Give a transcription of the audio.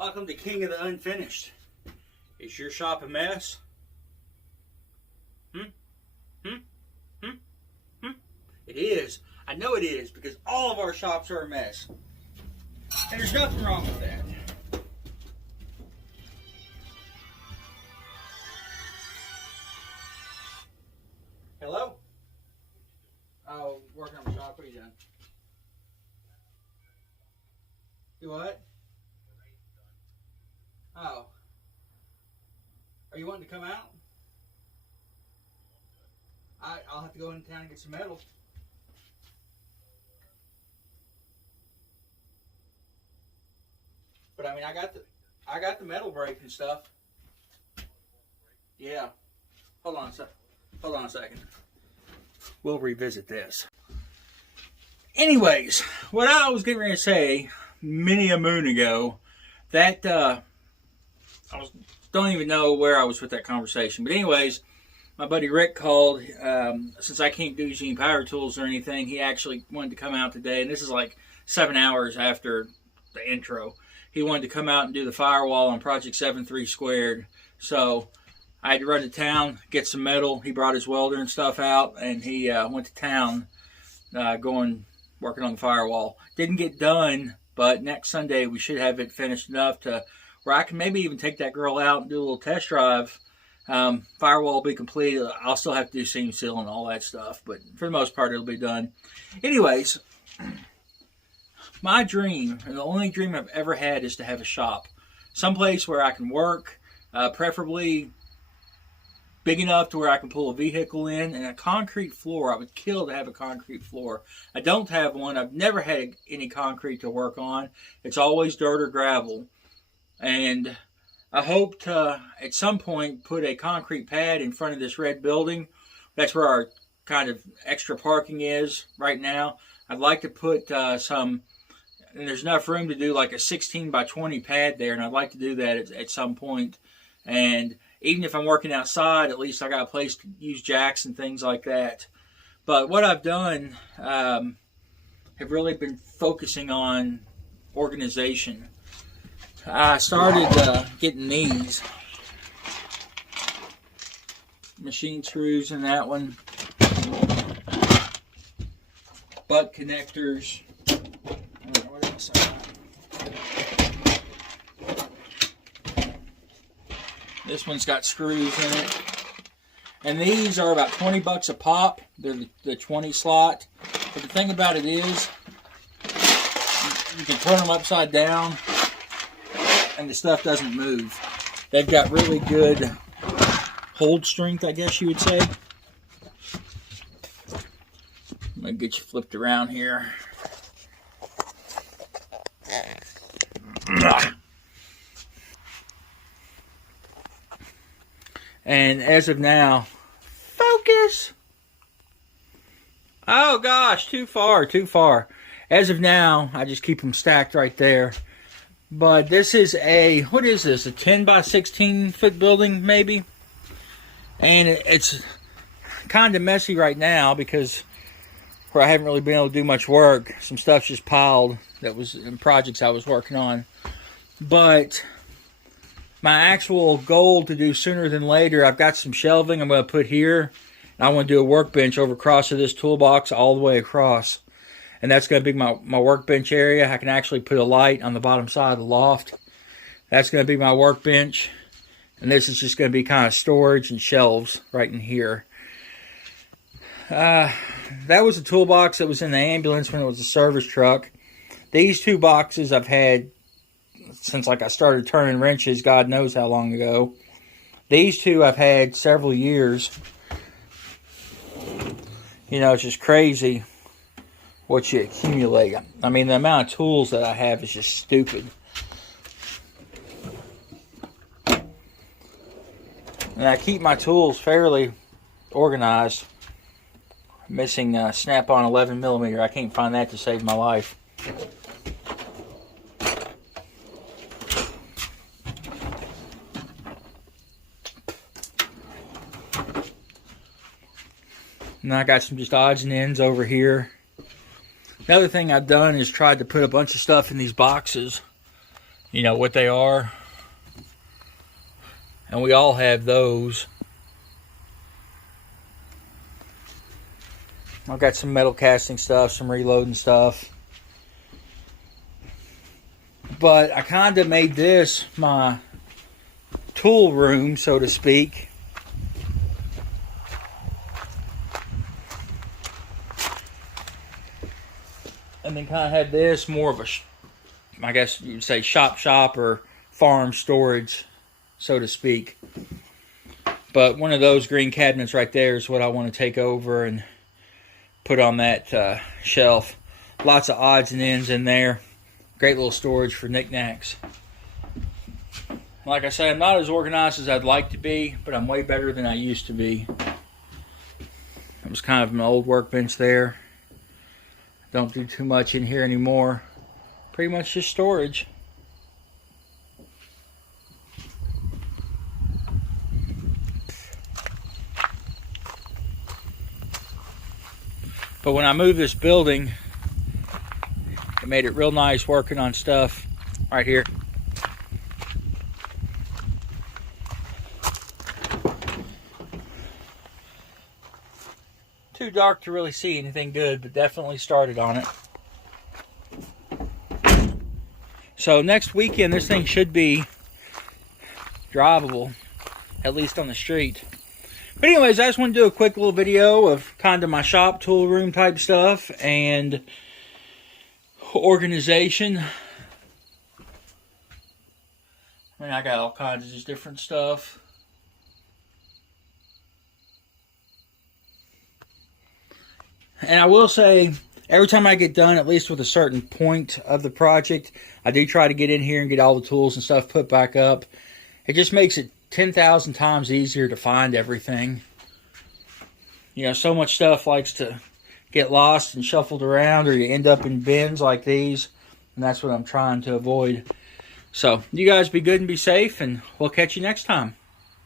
Welcome to King of the Unfinished. Is your shop a mess? It is. I know it is because all of our shops are a mess. And there's nothing wrong with that. Hello? Oh, working on the shop. What are you doing? You what? Oh. Are you wanting to come out? I'll have to go in town and get some metal. But I mean, I got the metal brake and stuff. Yeah. Hold on a second. We'll revisit this. Anyways, what I was getting ready to say many a moon ago, that don't even know where I was with that conversation. But anyways, my buddy Rick called. Since I can't do Gene Power Tools or anything, he actually wanted to come out today. And this is like 7 hours after the intro. He wanted to come out and do the firewall on Project 7.3 Squared. So I had to run to town, get some metal. He brought his welder and stuff out, and he went to town working on the firewall. Didn't get done, but next Sunday we should have it finished enough to where I can maybe even take that girl out and do a little test drive. Firewall will be complete. I'll still have to do seam seal and all that stuff, but for the most part it'll be done. Anyways, my dream, and the only dream I've ever had, is to have a shop. Someplace where I can work, preferably big enough to where I can pull a vehicle in, and a concrete floor. I would kill to have a concrete floor. I don't have one. I've never had any concrete to work on. It's always dirt or gravel. And I hope to, at some point, put a concrete pad in front of this red building. That's where our kind of extra parking is right now. I'd like to put some, and there's enough room to do like a 16 by 20 pad there, and I'd like to do that at some point. And even if I'm working outside, at least I got a place to use jacks and things like that. But what I've done, have really been focusing on organization. I started getting these machine screws in that one, butt connectors. This one's got screws in it. And these are about 20 bucks a pop. They're the 20 slot. But the thing about it is, you can turn them upside down and the stuff doesn't move. They've got really good hold strength, I guess you would say. I'm going to get you flipped around here. And as of now, focus. Oh gosh, too far. As of now, I just keep them stacked right there. But this is what is this? A 10 by 16 foot building, maybe? And it's kind of messy right now because where I haven't really been able to do much work. Some stuff's just piled that was in projects I was working on. But my actual goal to do sooner than later, I've got some shelving I'm going to put here. And I want to do a workbench over across of this toolbox all the way across. And that's going to be my workbench area. I can actually put a light on the bottom side of the loft. That's going to be my workbench. And this is just going to be kind of storage and shelves right in here. That was a toolbox that was in the ambulance when it was a service truck. These two boxes I've had since I started turning wrenches, God knows how long ago. These two I've had several years. You know, it's just crazy what you accumulate. I mean, the amount of tools that I have is just stupid. And I keep my tools fairly organized. Missing Snap-on 11mm. I can't find that to save my life. And I got some just odds and ends over here. The other thing I've done is tried to put a bunch of stuff in these boxes. you know, what they are. And we all have those. I've got some metal casting stuff, some reloading stuff. But I kind of made this my tool room, so to speak. And then kind of had this more of a, I guess you'd say shop or farm storage, so to speak. But one of those green cabinets right there is what I want to take over and put on that shelf. Lots of odds and ends in there. Great little storage for knickknacks. Like I said, I'm not as organized as I'd like to be, but I'm way better than I used to be. It was kind of an old workbench there. Don't do too much in here anymore. Pretty much just storage. But when I moved this building, it made it real nice working on stuff right here. Too dark to really see anything good, but definitely started on it. So next weekend, this thing should be drivable, at least on the street. But anyways, I just want to do a quick little video of kind of my shop tool room type stuff and organization. I mean, I got all kinds of just different stuff. And I will say, every time I get done, at least with a certain point of the project, I do try to get in here and get all the tools and stuff put back up. It just makes it 10,000 times easier to find everything. You know, so much stuff likes to get lost and shuffled around, or you end up in bins like these, and that's what I'm trying to avoid. So, you guys be good and be safe, and we'll catch you next time.